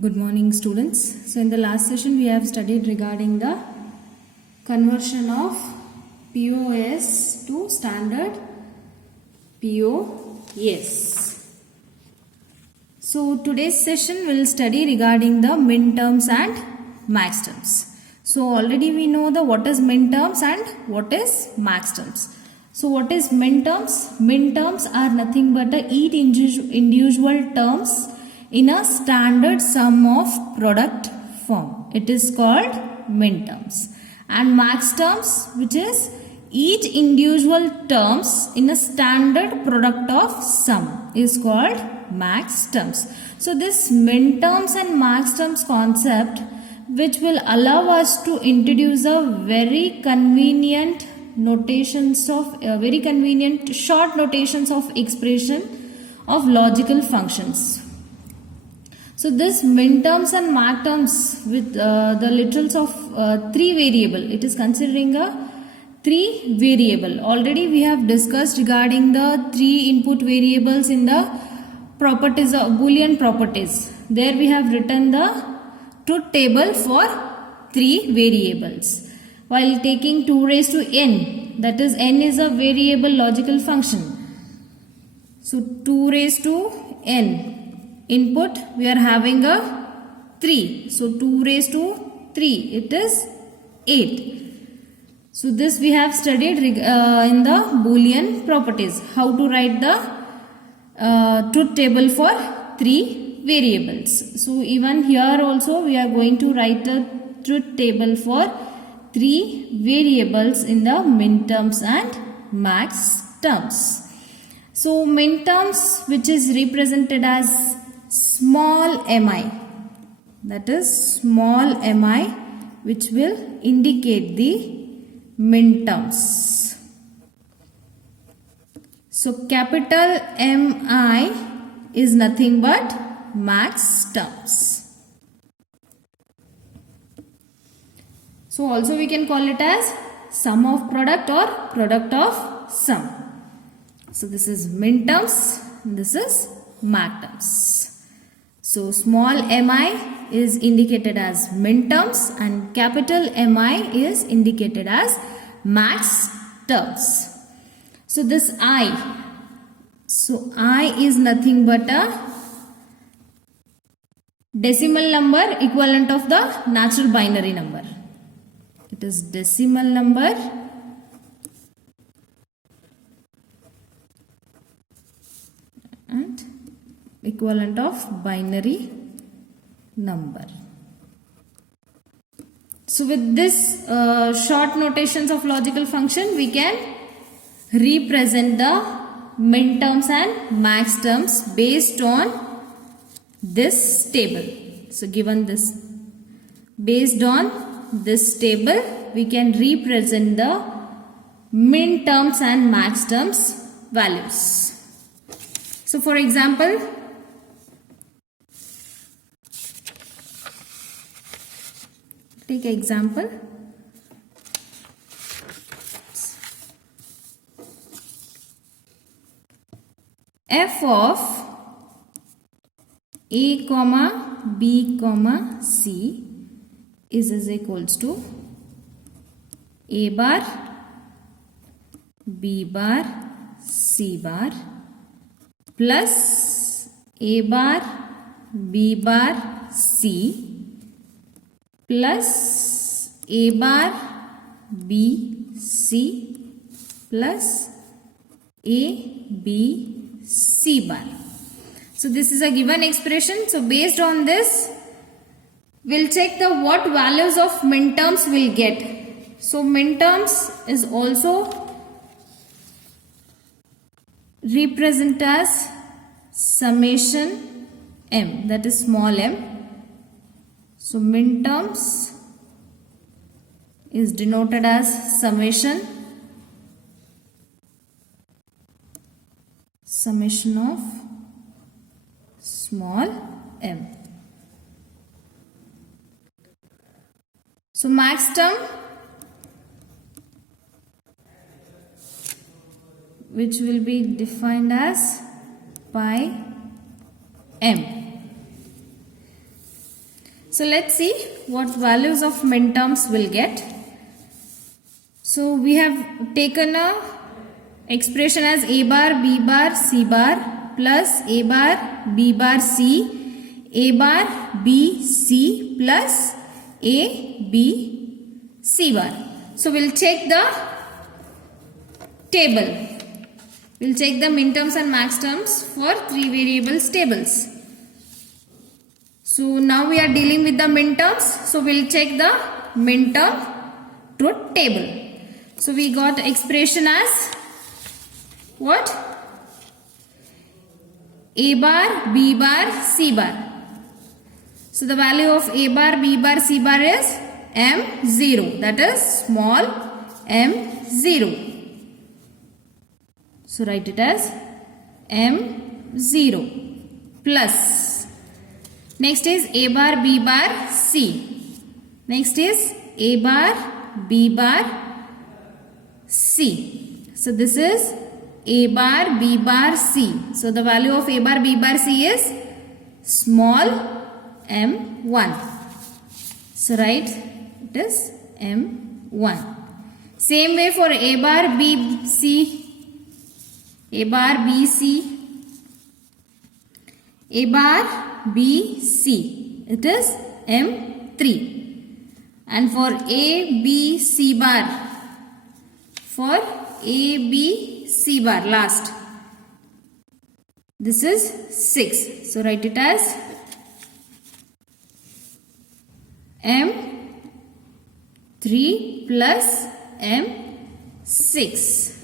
Good morning, students. So in the last session we have studied regarding the conversion of POS to standard POS. So today's session will study regarding the minterms and max terms. So already we know the what is minterms and what is max terms. So what is minterms? Minterms are nothing but each individual terms in a standard sum of product form. It is called minterms. And max terms, which is each individual terms in a standard product of sum, is called max terms. So this minterms and max terms concept, which will allow us to introduce a very convenient short notations of expression of logical functions. So this minterms and max terms with the literals of 3 variable, it is considering a 3 variable. Already we have discussed regarding the 3 input variables in the properties of Boolean properties. There we have written the truth table for 3 variables. While taking 2 raised to n, that is n is a variable logical function. So 2 raised to n. Input we are having a 3. So 2 raised to 3, it is 8. So this we have studied in the Boolean properties. How to write the truth table for 3 variables. So even here also we are going to write a truth table for 3 variables in the minterms and max terms. So minterms, which is represented as small mi, that is small mi, which will indicate the minterms. So capital Mi is nothing but max terms. So also we can call it as sum of product or product of sum. So this is minterms, this is max terms. So small mi is indicated as minterms and capital Mi is indicated as max terms. So this I is nothing but a decimal number equivalent of the natural binary number. It is decimal number and equivalent of binary number. So with this short notations of logical function, we can represent the minterms and max terms based on this table. So given this, based on this table, we can represent the minterms and max terms values. So for example, take example. F of a comma b comma c is equals to a bar b bar c bar plus a bar b bar c plus a bar b c plus a b c bar. So this is a given expression. So based on this, we'll check the what values of minterms we'll get. So minterms is also represented as summation m, that is small m. So minterms is denoted as summation of small m. So max term, which will be defined as pi m. So let's see what values of minterms we'll get. So we have taken a expression as a bar, b bar, c bar plus a bar, b bar, c, a bar, b, c plus a, b, c bar. So we'll check the table. We'll check the minterms and maxterms for 3 variables tables. So now we are dealing with the minterms. So we'll check the minterm truth table. So we got expression as what? A bar, B bar, C bar. So the value of A bar, B bar, C bar is M0. That is small m0. So write it as m0 plus. Next is A bar, B bar, C. Next is A bar, B bar, C. So this is A bar, B bar, C. So the value of A bar, B bar, C is small m1. So write it is m1. Same way for A bar, B, C. A bar, B, C. A bar, B, C. It is m3. And for A, B, C bar. For A, B, C bar last. This is 6. So write it as m3 plus m6.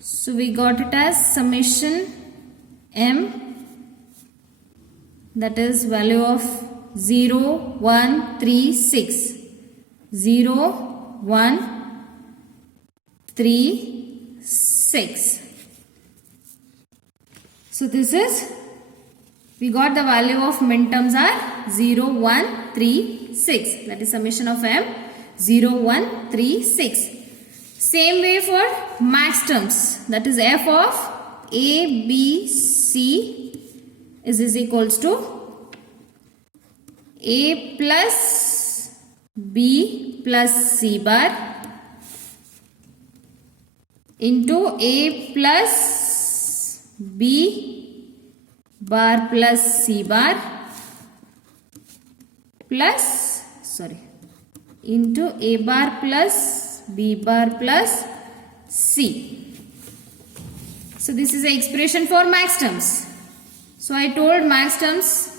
So we got it as summation m, that is value of 0, 1, 3, 6. 0, 1, 3, 6. So this is, we got the value of minterms are 0, 1, 3, 6. That is summation of m, 0, 1, 3, 6. Same way for maxterms, that is f of A, B, C is equals to A plus B plus C bar into A plus B bar plus C bar plus, into A bar plus B bar plus C. So this is the expression for maxterms. So I told maxterms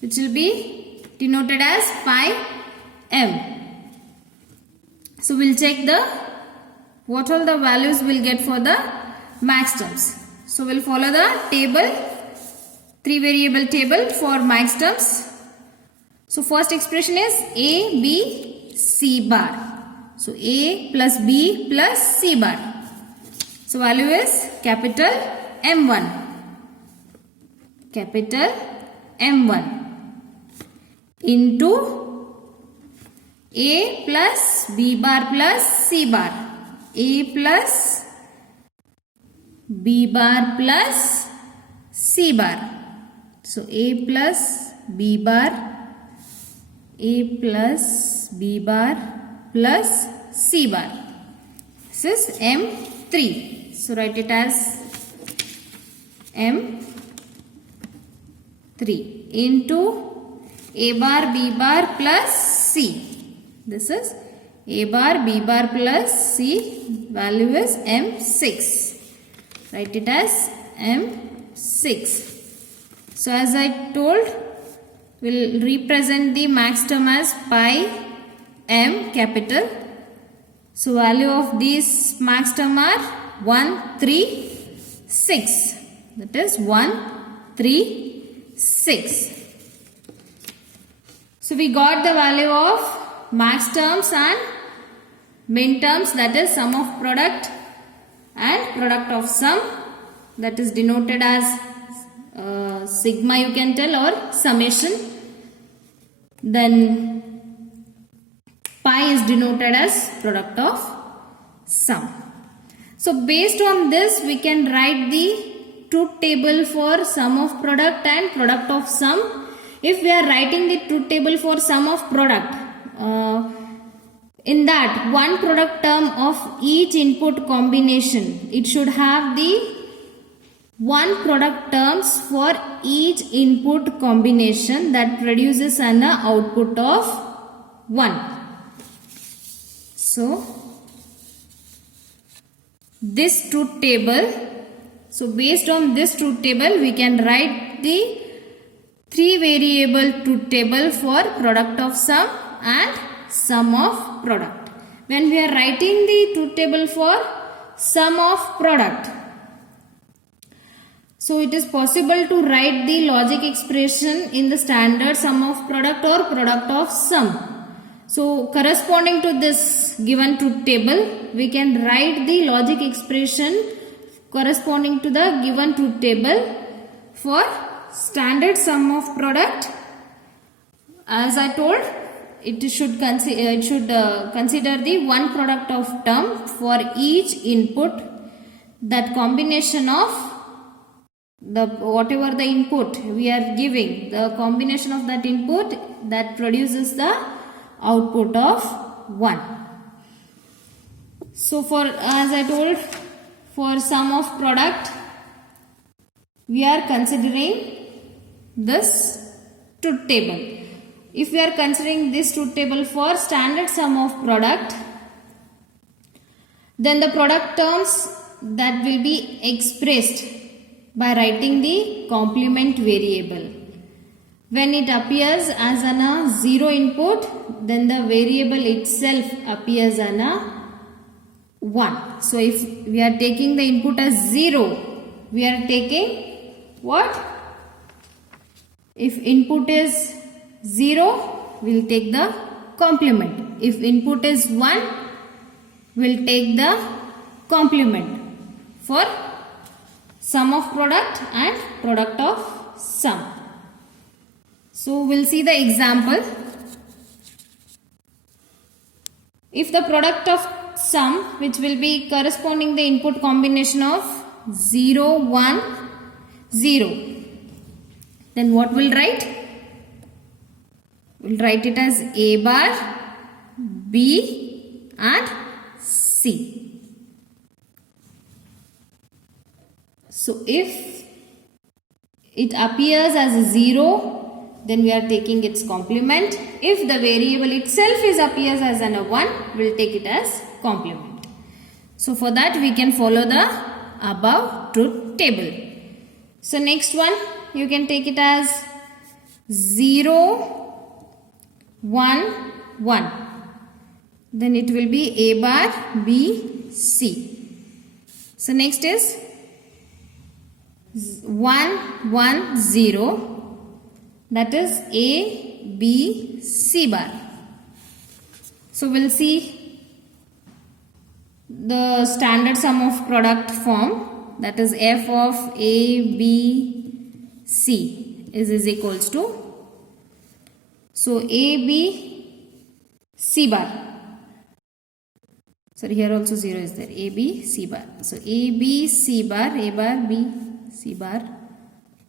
which will be denoted as pi m. So we'll check what all the values we'll get for the maxterms. So we'll follow the table, 3 variable table for maxterms. So first expression is A, B, C bar. So A plus B plus C bar. So value is capital M1. Capital M1 into A plus B bar plus C bar. A plus B bar plus C bar. So A plus B bar, A plus B bar plus C bar. This is M3. So write it as M3 into A bar, B bar plus C. This is A bar, B bar plus C. Value is M6. Write it as M6. So as I told, we'll represent the maxterm as pi m capital. So value of these maxterm are 1, 3, 6. That is 1, 3, 6. So we got the value of maxterms and minterms, that is sum of product and product of sum, that is denoted as sigma, you can tell, or summation. Then pi is denoted as product of sum. So based on this, we can write the truth table for sum of product and product of sum if we are writing the truth table for sum of product, in that one product term of each input combination, it should have the one product terms for each input combination that produces an output of 1. So, this truth table, so based on this truth table, we can write the 3 variable truth table for product of sum and sum of product. When we are writing the truth table for sum of product, so it is possible to write the logic expression in the standard sum of product or product of sum. So corresponding to this given truth table, we can write the logic expression corresponding to the given truth table for standard sum of product. As I told, it should consider the one product of term for each input. That combination of the whatever the input we are giving, the combination of that input that produces the output of 1. So for, as I told, for sum of product, we are considering this truth table. If we are considering this truth table for standard sum of product, then the product terms that will be expressed by writing the complement variable. When it appears as a 0 input, then the variable itself appears as a 1. So if we are taking the input as 0, we are taking what? If input is 0, we will take the complement. If input is 1, we will take the complement for sum of product and product of sum. So we'll see the example. If the product of sum, which will be corresponding the input combination of 0, 1, 0, then what we'll write? We'll write it as A bar, B and C. So if it appears as a 0, then we are taking its complement. If the variable itself appears as a 1, we will take it as complement. So for that we can follow the above truth table. So next one, you can take it as 0, 1, 1. Then it will be A bar, B, C. So next is 1, 1, 0. That is A, B, C bar. So we'll see the standard sum of product form, that is F of A, B, C is equals to, so A, B, C bar. Sorry, here also 0 is there. A, B, C bar. So A, B, C bar, A bar, B, C bar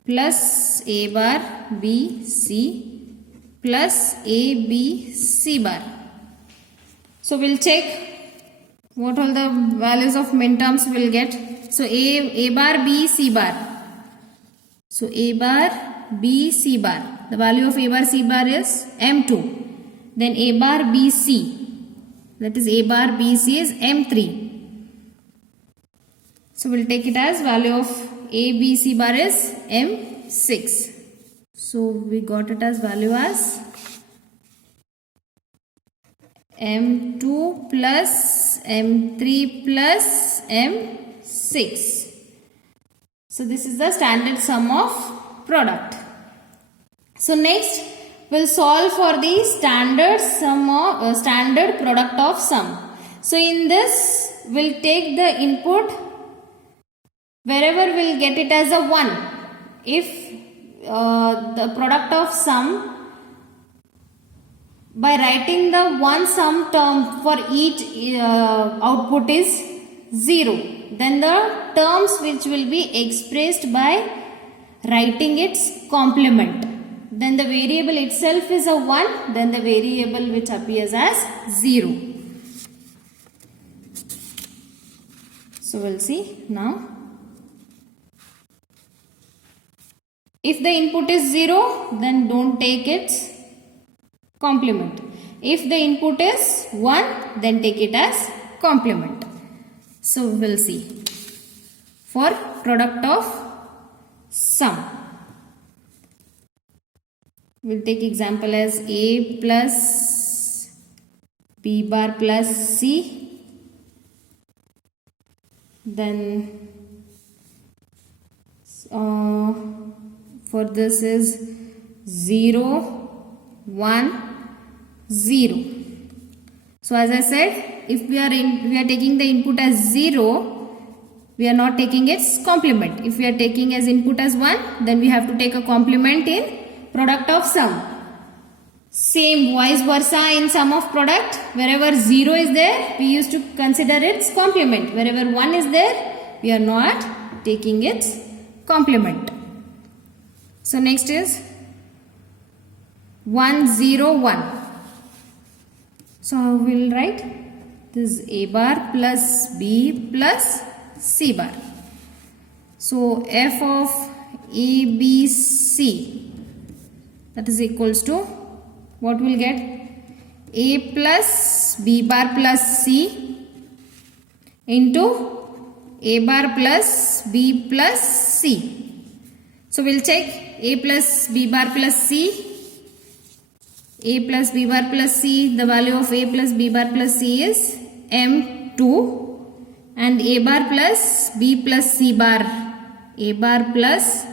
plus A bar, B, C plus A, B, C bar. So we'll check what all the values of min terms we'll get. So A bar, B, C bar. So A bar, B, C bar. The value of A bar, C bar is M2. Then A bar, B, C. That is A bar, B, C is M3. So we'll take it as value of A, B, C bar is M6. So we got it as value as M2 plus M3 plus M6. So this is the standard sum of product. So next we'll solve for the standard sum of standard product of sum. So in this we'll take the input wherever we'll get it as a 1. If the product of sum, by writing the one sum term for each output is 0, then the terms which will be expressed by writing its complement, then the variable itself is a 1, then the variable which appears as 0. So we'll see now. If the input is 0, then don't take its complement. If the input is 1, then take it as complement. So we'll see. For product of sum, we'll take example as A plus B bar plus C. Then for this is 0, 1, 0. So as I said, if we are taking the input as 0, we are not taking its complement. If we are taking as input as 1, then we have to take a complement in product of sum. Same vice versa in sum of product. Wherever 0 is there, we used to consider its complement. Wherever 1 is there, we are not taking its complement. So next is 1, 0, 1. So we will write this A bar plus B plus C bar. So f of A, B, C, that is equals to, what we'll get? A plus B bar plus C into A bar plus B plus C. So we'll check A plus B bar plus C. A plus B bar plus C, the value of A plus B bar plus C is M2. And A bar plus B plus C bar, A bar plus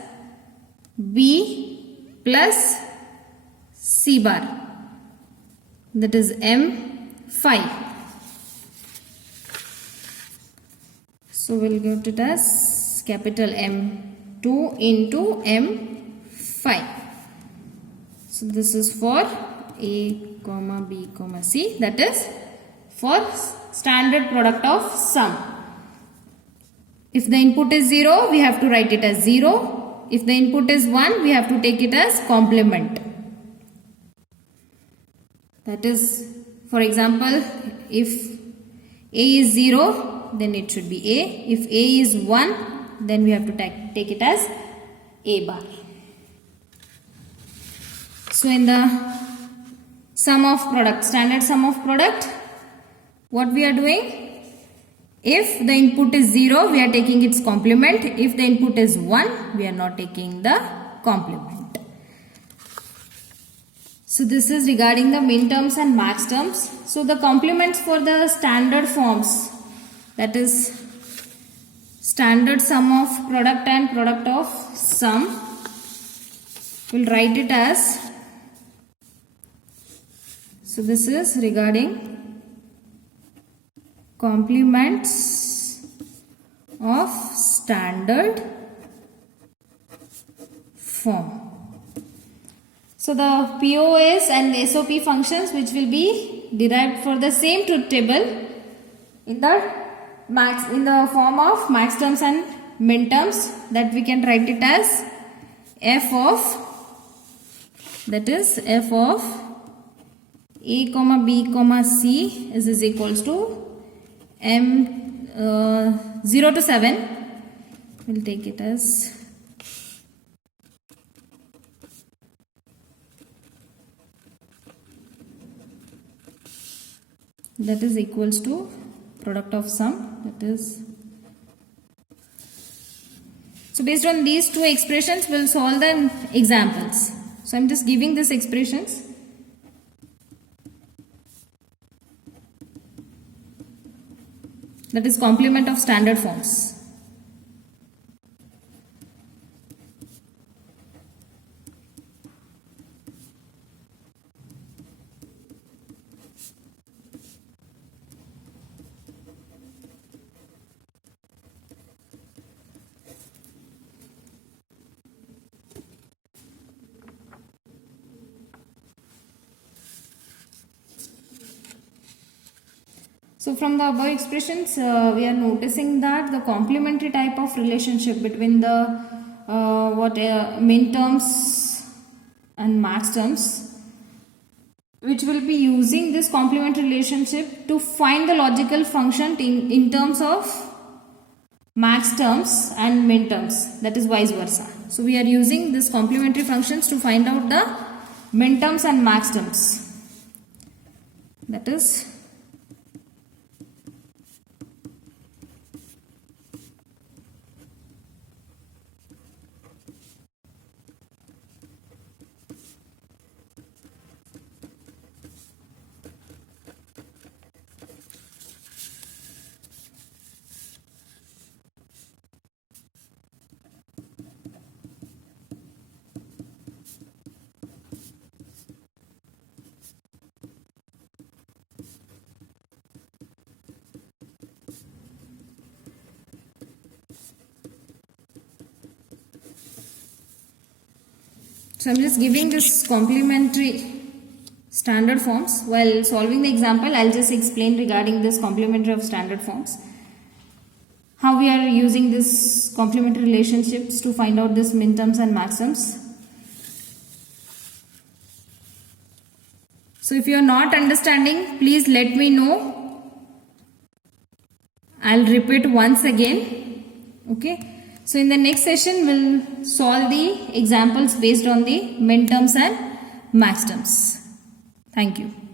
B plus C bar, that is M5. So we'll get it as capital M2 into M5. So this is for A, comma B, comma C, that is for standard product of sum. If the input is 0, we have to write it as 0. If the input is 1, we have to take it as complement. That is, for example, if A is 0, then it should be A. If A is 1, then we have to take it as A bar. So in the sum of product, standard sum of product, what we are doing? If the input is 0, we are taking its complement. If the input is 1, we are not taking the complement. So this is regarding the min terms and max terms. So the complements for the standard forms, that is standard sum of product and product of sum, we'll write it as, so this is regarding complements of standard form. So the POS and SOP functions which will be derived for the same truth table in the form of max terms and min terms, that we can write it as f of, that is f of A, B, C is equals to M 0 to 7. We'll take it as that is equals to product of sum, that is. So based on these two expressions, we'll solve the examples. So I'm just giving these expressions. That is complement of standard forms. So from the above expressions, we are noticing that the complementary type of relationship between the min terms and max terms, which will be using this complementary relationship to find the logical function in terms of max terms and min terms, that is vice versa. So we are using this complementary functions to find out the min terms and max terms, that is So I'm just giving this complementary standard forms. While solving the example, I'll just explain regarding this complementary of standard forms. How we are using this complementary relationships to find out this min terms and max terms. So if you are not understanding, please let me know. I'll repeat once again. Okay. So in the next session, we'll solve the examples based on the min terms and max terms. Thank you.